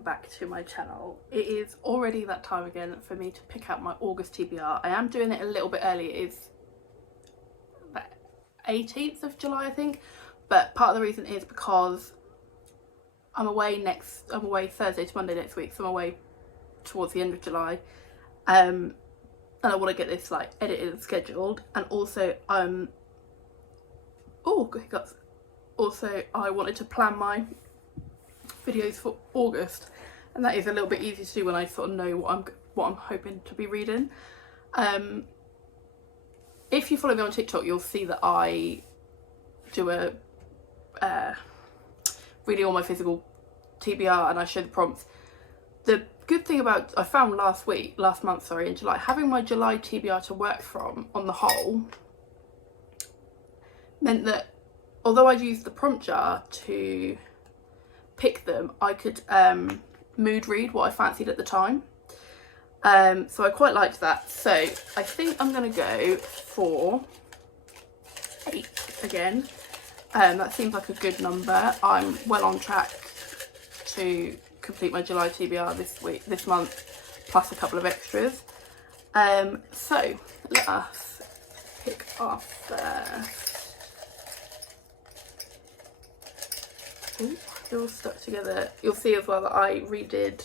welcome back to my channel. It is already that time again for me to pick out my August TBR. I am doing it a little bit early. It's the 18th of July, I think, but part of the reason is because I'm away Thursday to Monday next week, so I'm away towards the end of July, and I want to get this like edited and scheduled, and also also I wanted to plan my videos for August, and that is a little bit easier to do when I sort of know what I'm hoping to be reading. If you follow me on TikTok, you'll see that I do a reading all my physical TBR, and I show the prompts. The good thing about I found last month in July, having my July TBR to work from on the whole meant that although I'd used the prompt jar to pick them, I could mood read what I fancied at the time. So I quite liked that. So I think I'm going to go for 8 again. That seems like a good number. I'm well on track to complete my July TBR this month, plus a couple of extras. So let us pick our first. Ooh, they're all stuck together. You'll see as well that I redid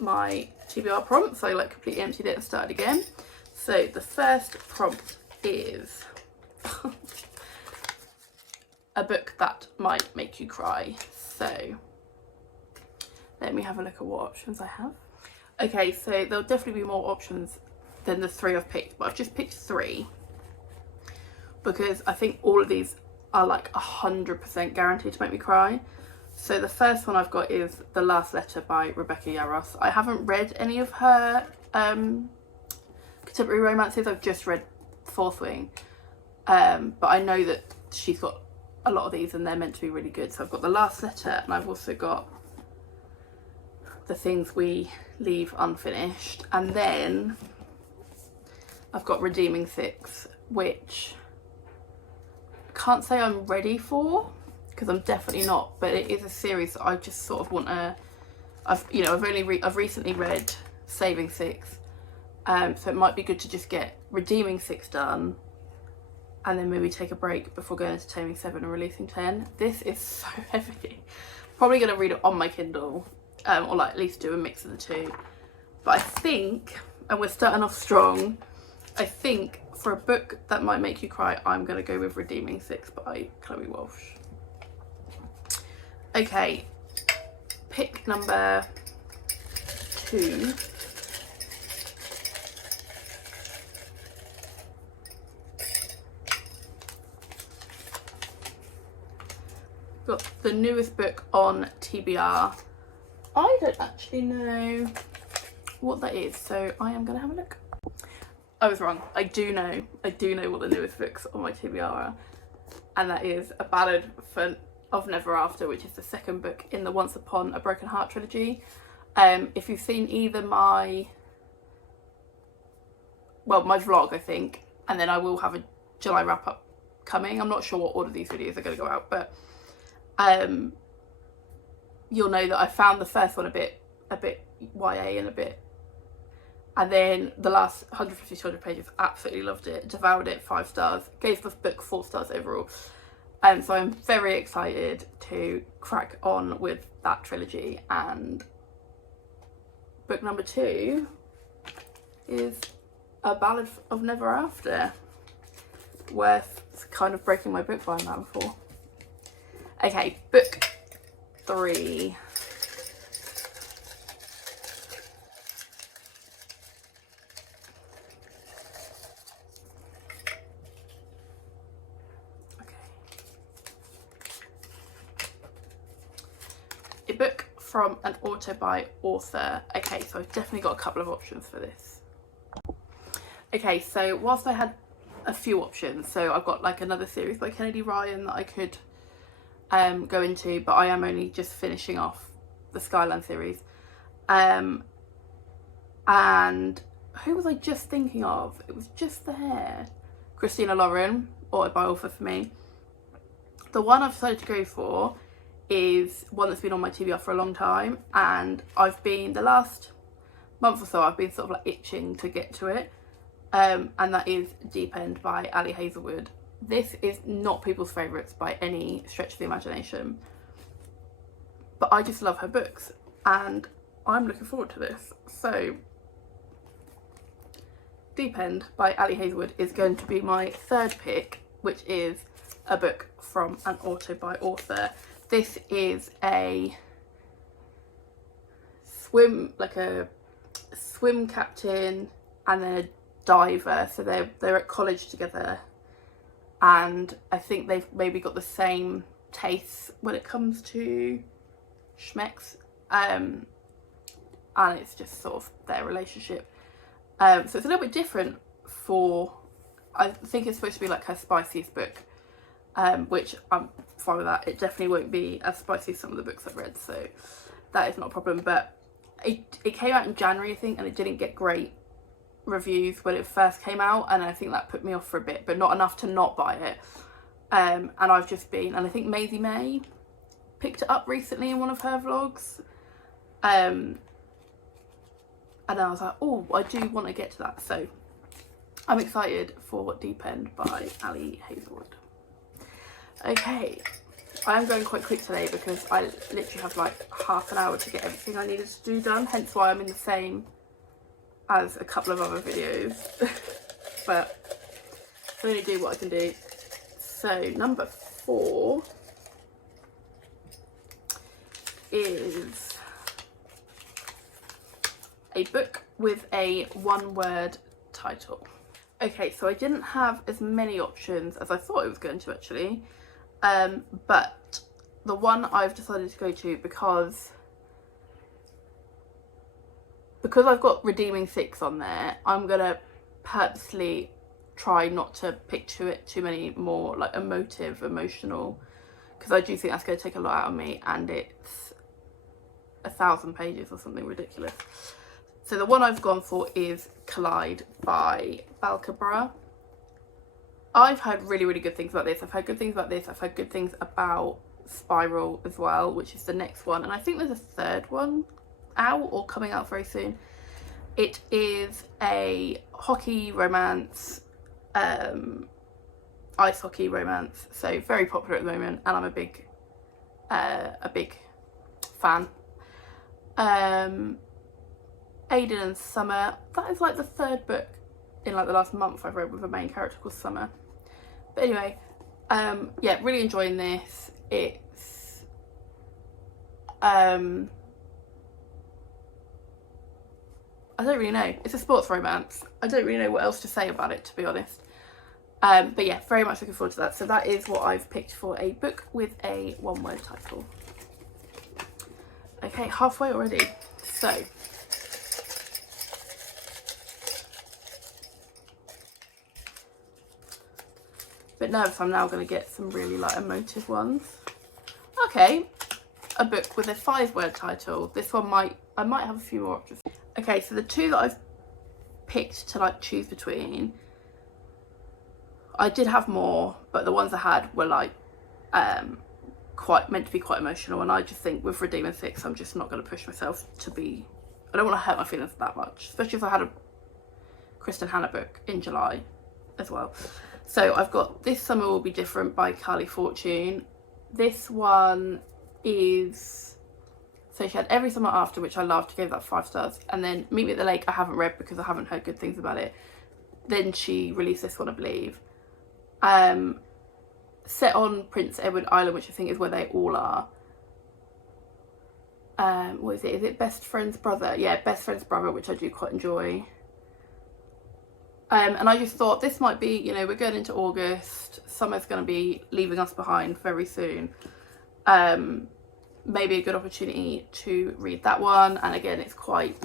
my TBR prompt, so I like completely emptied it and started again. So the first prompt is a book that might make you cry. So let me have a look at what options I have. Okay, so there'll definitely be more options than the 3 I've picked, but I've just picked 3 because I think all of these are like 100% guaranteed to make me cry. So the first one I've got is The Last Letter by Rebecca Yarros. I haven't read any of her contemporary romances. I've just read Fourth Wing, but I know that she's got a lot of these and they're meant to be really good. So I've got The Last Letter, and I've also got The Things We Leave Unfinished, and then I've got Redeeming Six, which can't say I'm ready for because I'm definitely not, but it is a series that I just sort of want to. I've recently read Saving Six, so it might be good to just get Redeeming Six done, and then maybe take a break before going into Taming Seven and releasing 10. This is so heavy. Probably going to read it on my Kindle, or like at least do a mix of the two. But I think, and we're starting off strong, I think for a book that might make you cry, I'm going to go with Redeeming Six by Chloe Walsh. Okay, pick number 2. Got the newest book on TBR. I don't actually know what that is, so I am going to have a look. I was wrong. I do know what the newest books on my TBR are, and that is A Ballad of Never After, which is the second book in the Once Upon a Broken Heart trilogy. If you've seen either my vlog, I think, and then I will have a July wrap up coming. I'm not sure what order these videos are going to go out, but you'll know that I found the first one a bit YA and then the last 150-200 pages, absolutely loved it, devoured it, 5 stars, gave the book 4 stars overall. So I'm very excited to crack on with that trilogy. And book number 2 is A Ballad of Never After. Worth kind of breaking my book buying that before. Okay, book 3. A book from an author by author. Okay, so I've definitely got a couple of options for this. Okay, so whilst I had a few options, so I've got like another series by Kennedy Ryan that I could go into, but I am only just finishing off the Skyland series. And who was I just thinking of? It was just there. Christina Lauren, autobiography for me. The one I've decided to go for is one that's been on my TBR for a long time, and I've been, the last month or so, I've been sort of like itching to get to it, and that is Deep End by Ali Hazelwood. This is not people's favourites by any stretch of the imagination, but I just love her books and I'm looking forward to this. So Deep End by Ali Hazelwood is going to be my third pick, which is a book from an author by author. This is a swim captain and then a diver, so they're at college together, and I think they've maybe got the same tastes when it comes to schmecks, and it's just sort of their relationship. So it's a little bit different for, I think it's supposed to be like her spiciest book, which I'm fine with that. It definitely won't be as spicy as some of the books I've read, so that is not a problem. But it came out in January, I think, and it didn't get great reviews when it first came out, and I think that put me off for a bit, but not enough to not buy it. And I've just been, and I think Maisie May picked it up recently in one of her vlogs, and I was like, oh, I do want to get to that. So I'm excited for Deep End by Ali Hazelwood. Okay, I am going quite quick today because I literally have like half an hour to get everything I needed to do done, hence why I'm in the same as a couple of other videos. But I'm going to do what I can do. So number 4 is a book with a one-word title. Okay, so I didn't have as many options as I thought I was going to actually, but the one I've decided to go to because I've got Redeeming Six on there, I'm gonna purposely try not to pick too many more like emotional, because I do think that's going to take a lot out of me, and it's 1,000 pages or something ridiculous. So the one I've gone for is Collide by Balka. I've heard really, really good things about this. I've heard good things about this. I've heard good things about Spiral as well, which is the next one. And I think there's a third one out or coming out very soon. It is a hockey romance, ice hockey romance. So very popular at the moment, and I'm a big fan. Aiden and Summer, that is like the third book in like the last month I've read with a main character called Summer. But anyway, yeah, really enjoying this. It's I don't really know, it's a sports romance. I don't really know what else to say about it, to be honest. But yeah, very much looking forward to that. So that is what I've picked for a book with a one-word title. Okay, halfway already. So bit nervous I'm now going to get some really like emotive ones. Okay, a book with a 5-word title. This one I might have a few more options. Okay, so the two that I've picked to like choose between, I did have more, but the ones I had were like quite meant to be quite emotional, and I just think with Redeeming Six I'm just not going to push myself to be, I don't want to hurt my feelings that much, especially if I had a Kristen Hanna book in July as well. So I've got This Summer Will Be Different by Carly Fortune. This one is, so she had Every Summer After, which I loved, gave that 5 stars, and then Meet Me at the Lake I haven't read because I haven't heard good things about it. Then she released this one, I believe, set on Prince Edward Island, which I think is where they all are. What is it? Is it Best Friend's Brother? Yeah, Best Friend's Brother, which I do quite enjoy. And I just thought this might be, you know, we're going into August, summer's going to be leaving us behind very soon. Maybe a good opportunity to read that one. And again, it's quite,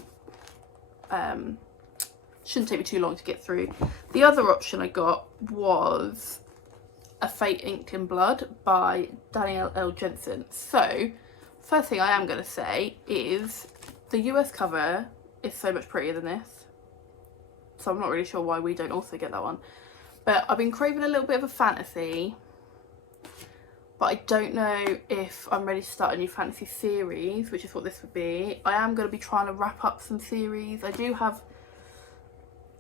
shouldn't take me too long to get through. The other option I got was A Fate Inked in Blood by Danielle L. Jensen. So, first thing I am going to say is the US cover is so much prettier than this. So I'm not really sure why we don't also get that one. But I've been craving a little bit of a fantasy. but I don't know if I'm ready to start a new fantasy series, which is what this would be. I am going to be trying to wrap up some series. I do have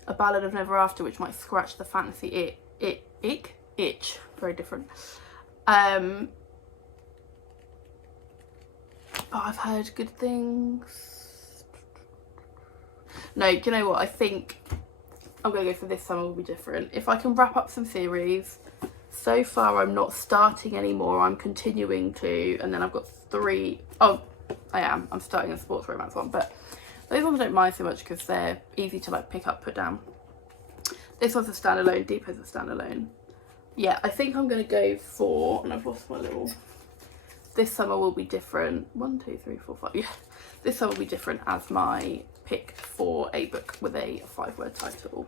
A Ballad of Never After, which might scratch the fantasy itch. Very different. But I've heard good things. No, do you know what? I think I'm going to go for This Summer Will Be Different. If I can wrap up some series. So far I'm not starting anymore, I'm continuing to, and then I've got 3. Oh, I'm starting a sports romance one, but those ones I don't mind so much because they're easy to like pick up, put down. This one's a standalone, Deep is a standalone. Yeah, I think I'm going to go for, and I've lost my little, This Summer Will Be Different. 1, 2, 3, 4, 5. Yeah, This Summer Will Be Different as my pick for a book with a 5-word title.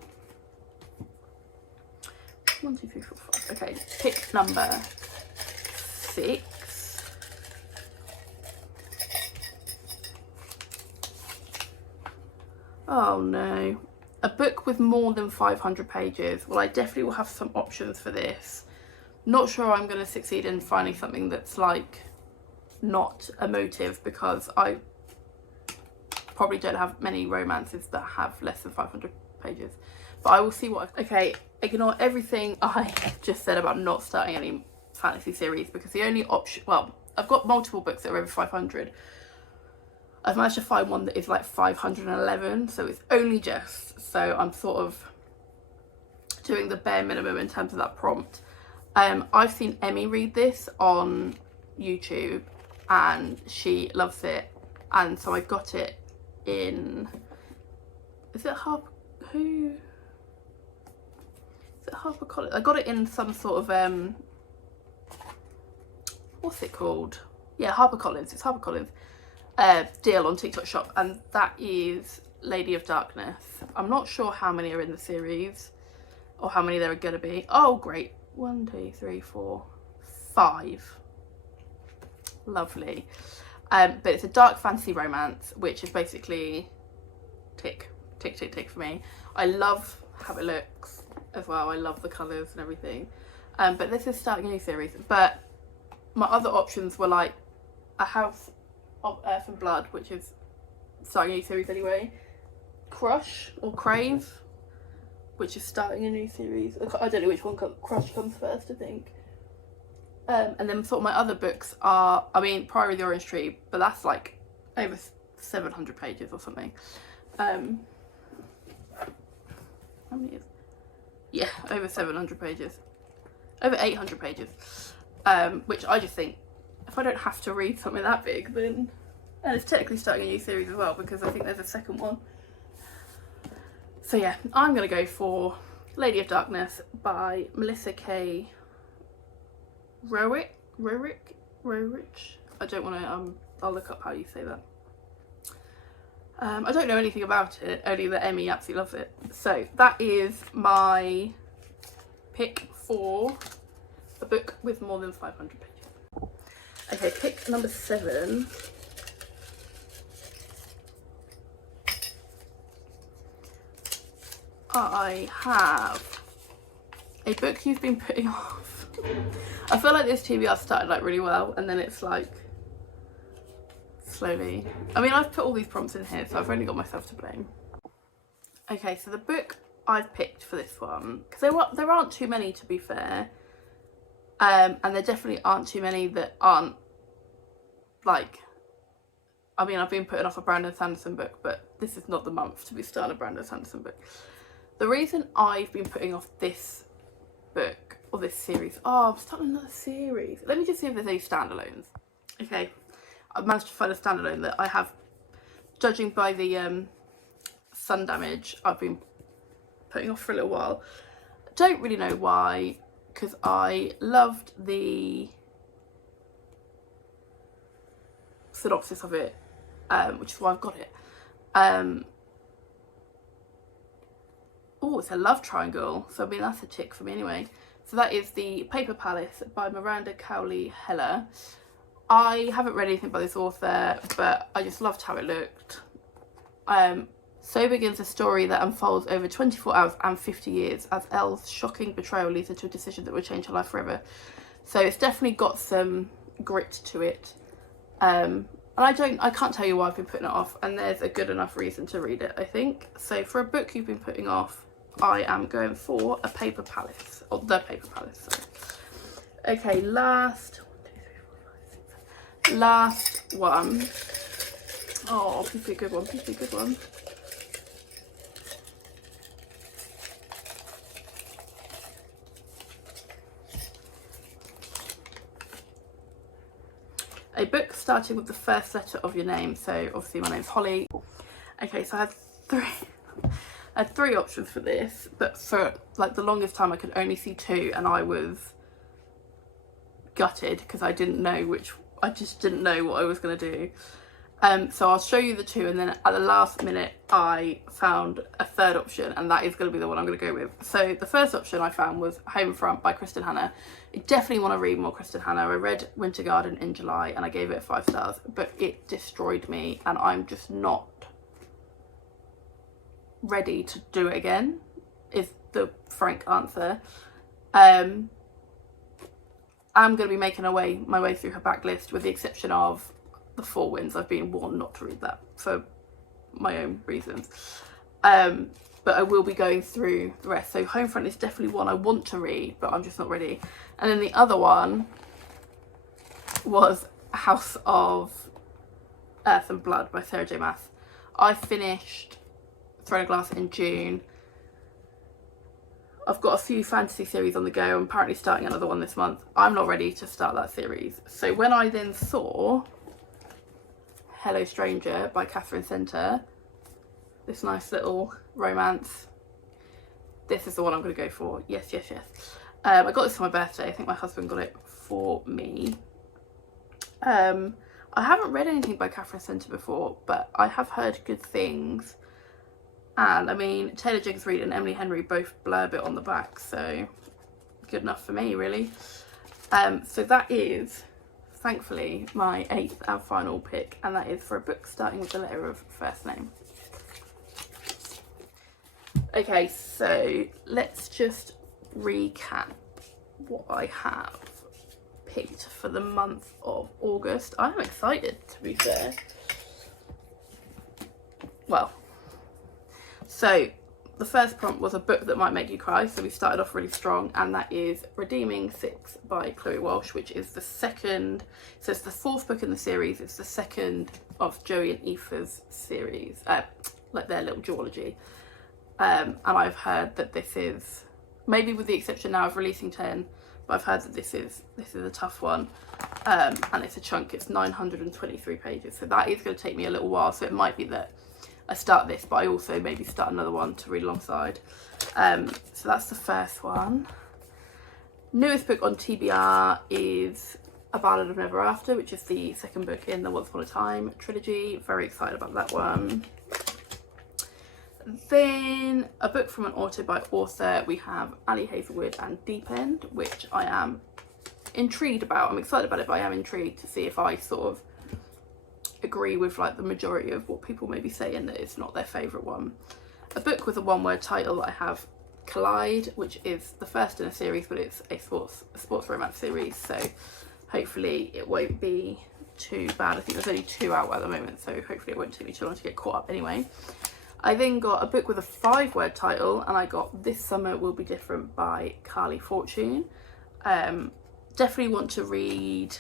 1, 2, 3, 4, 5. Okay, pick number 6. Oh no. A book with more than 500 pages. Well, I definitely will have some options for this. Not sure I'm going to succeed in finding something that's like not emotive, because I probably don't have many romances that have less than 500 pages. But I will see what okay, ignore everything I just said about not starting any fantasy series, because the only option, well, I've got multiple books that are over 500. I've managed to find one that is like 511, so it's only just, so I'm sort of doing the bare minimum in terms of that prompt. I've seen Emmy read this on YouTube and she loves it, and so I got it in, is it HarperCollins? I got it in some sort of what's it called? Yeah, HarperCollins. It's HarperCollins deal on TikTok Shop, and that is Lady of Darkness. I'm not sure how many are in the series or how many there are gonna be. Oh great, 1, 2, 3, 4, 5. Lovely. But it's a dark fantasy romance, which is basically tick for me. I love how it looks as well. I love the colours and everything. But this is starting a new series. But my other options were like A House of Earth and Blood, which is starting a new series anyway. Crush or Crave, which is starting a new series. I don't know which one Crush comes first, I think. And then sort of my other books are, I mean, Priory of the Orange Tree, but that's like over 700 pages or something. How many is? Yeah, over 700 pages. Over 800 pages. Which I just think, if I don't have to read something that big, then... And it's technically starting a new series as well, because I think there's a second one. So yeah, I'm going to go for Lady of Darkness by Melissa K. Roerich. I don't want to, I'll look up how you say that. I don't know anything about it, only that Emmy absolutely loves it. So that is my pick for a book with more than 500 pages. Okay, pick number 7. I have a book you've been putting off. I feel like this TBR started like really well, and then it's like slowly. I mean, I've put all these prompts in here, so I've only got myself to blame. Okay, so the book I've picked for this one, because there aren't too many, to be fair, and there definitely aren't too many that aren't like, I mean, I've been putting off a Brandon Sanderson book, but this is not the month to be starting a Brandon Sanderson book. The reason I've been putting off this book, or this series, oh, I'm starting another series. Let me just see if there's any standalones. Okay, I've managed to find a standalone that I have, judging by the sun damage, I've been putting off for a little while. Don't really know why, because I loved the synopsis of it, which is why I've got it. Oh, it's a love triangle, so I mean that's a tick for me anyway. So that is The Paper Palace by Miranda Cowley Heller. I haven't read anything by this author, but I just loved how it looked. So begins a story that unfolds over 24 hours and 50 years as Elle's shocking betrayal leads her to a decision that will change her life forever. So it's definitely got some grit to it. And I can't tell you why I've been putting it off, and there's a good enough reason to read it, I think. So for a book you've been putting off, I am going for A Paper Palace, or The Paper Palace, sorry. Okay, last one. Oh, please be a good one, please be a good one. A book starting with the first letter of your name. So obviously my name's Holly. Okay, so I had three options for this, but for like the longest time I could only see two, and I was gutted because I just didn't know what I was going to do. So I'll show you the two, and then at the last minute I found a third option, and that is going to be the one I'm going to go with. So the first option I found was Homefront by Kristin Hannah. I definitely want to read more Kristin Hannah. I read Winter Garden in July and I gave it 5 stars, but it destroyed me, and I'm just not ready to do it again, is the frank answer. I'm going to be making my way through her backlist, with the exception of The Four Winds. I've been warned not to read that for my own reasons. But I will be going through the rest. So Homefront is definitely one I want to read, but I'm just not ready. And then the other one was House of Earth and Blood by Sarah J Maas. I finished Throne of Glass in June. I've got a few fantasy series on the go. I'm apparently starting another one this month. I'm not ready to start that series. So when I then saw Hello Stranger by Catherine Center, this nice little romance, this is the one I'm going to go for. Yes, yes, yes. I got this for my birthday. I think my husband got it for me. I haven't read anything by Catherine Center before, but I have heard good things. And I mean, Taylor Jenkins Reid and Emily Henry both blurb it on the back, so good enough for me, really. So that is, thankfully, my 8th and final pick, and that is for a book starting with the letter of first name. Okay, so let's just recap what I have picked for the month of August. I'm excited, to be fair. Well, so the first prompt was a book that might make you cry, so we started off really strong, and that is Redeeming Six by Chloe Walsh, which is the second, so it's the 4th book in the series. It's the second of Joey and Aoife's series, like their little duology. And I've heard that this is, maybe with the exception now of Releasing 10, but I've heard that this is a tough one, and it's a chunk. It's 923 pages, so that is going to take me a little while, so it might be that I start this, but I also maybe start another one to read alongside. So that's the first one. Newest book on TBR is A Ballad of Never After, which is the second book in the Once Upon a Time trilogy. Very excited about that one. Then a book from an author by author, we have Ali Hazelwood and Deep End, which I am intrigued about. I'm excited about it, but I am intrigued to see if I sort of agree with like the majority of what people may be saying, that it's not their favourite one. A book with a one-word title, I have Collide, which is the first in a series, but it's a sports romance series, so hopefully it won't be too bad. I think there's only 2 out at the moment, so hopefully it won't take me too long to get caught up anyway. I then got a book with a 5-word title, and I got This Summer Will Be Different by Carly Fortune. Definitely want to read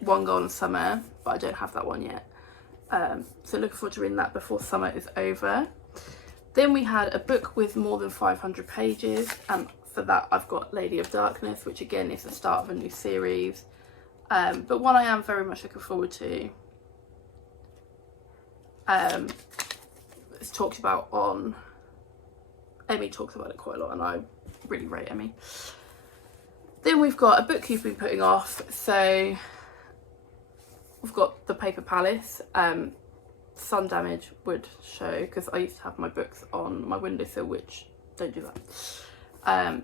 One Golden Summer, but I don't have that one yet. So looking forward to reading that before summer is over. Then we had a book with more than 500 pages, and for that I've got Lady of Darkness, which again is the start of a new series, but one I am very much looking forward to. It's talked about on, Emmy talks about it quite a lot, and I really rate Emmy. Then we've got a book you've been putting off, so we've got The Paper Palace. Sun damage would show, because I used to have my books on my windowsill, which don't do that.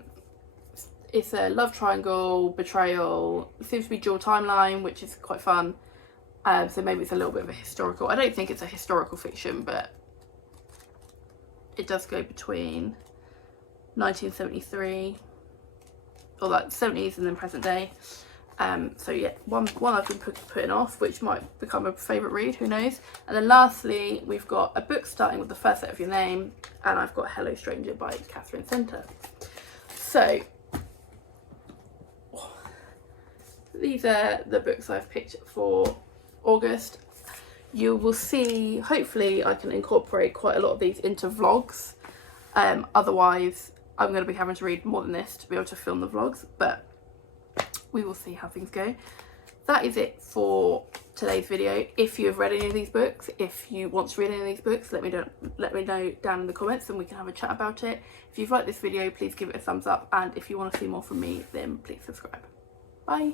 It's a love triangle, betrayal, it seems to be dual timeline, which is quite fun. So maybe it's a little bit of a historical, I don't think it's a historical fiction, but it does go between 1973 or like 70s and then present day. So yeah, one I've been putting off, which might become a favourite read, who knows. And then lastly, we've got a book starting with the first letter of your name, and I've got Hello Stranger by Catherine Center. So these are the books I've picked for August. You will see, hopefully I can incorporate quite a lot of these into vlogs. Otherwise I'm going to be having to read more than this to be able to film the vlogs, but we will see how things go. That is it for today's video. If you have read any of these books, if you want to read any of these books, let me know down in the comments and we can have a chat about it. If you've liked this video, please give it a thumbs up, and if you want to see more from me, then please subscribe. Bye.